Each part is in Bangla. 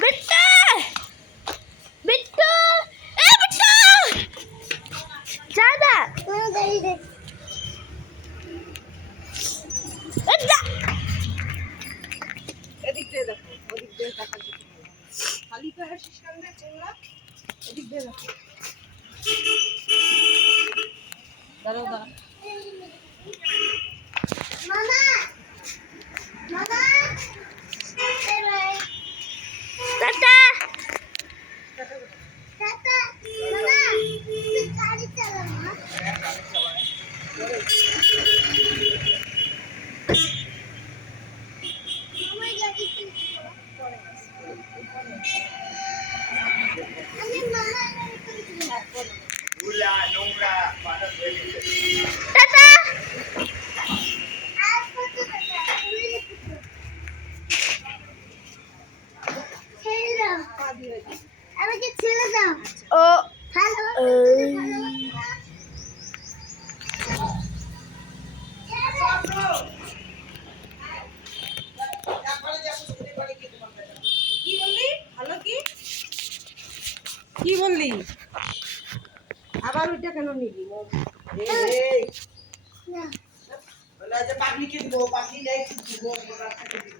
बिट्टू बिट्टू ए बिट्टू ज्यादा এদিক দিয়ে দেখো, ওদিক দিয়ে টাকা দিতে হবে। খালি পায়ে আসিস কেন রে চেংড়া? এদিক দিয়ে দেখো। দাঁড়াও দাঁড়াও। मामा मामा टाटा टाटा मामा गाड़ी चलाना मामा गाड़ी टाटा আমাকে ছেড়ে দাও ও হ্যালো কি বললি? ভালো কি? কি বললি? আবার ওইটা কেন নিবি? এই না বলে যে পাগলিকে দিব, পাগলি নেই দিব, রাস্তাকে দিব।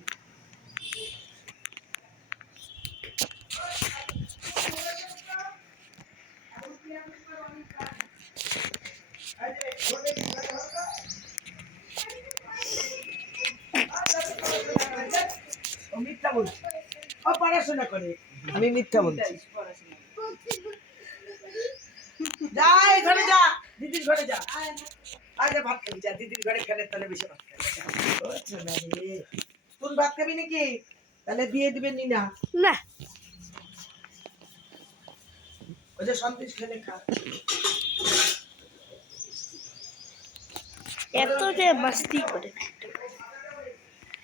মিথ্যা বলছি, ও পড়াশোনা করে, আমি মিথ্যা বলছি। যা এই ঘরে যা, দিদির ঘরে যা, আজ ভাত খাবি, যা দিদির ঘরে খেলে তাহলে বেশি ভাত খাবি। তুই ভাত খাবি নাকি? তাহলে দিয়ে দিবেন না না ওই যে সন্দেশ খেলে খা। এত যে মস্তি করে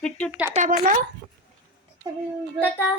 বিট্টু টাটা বলো টাটা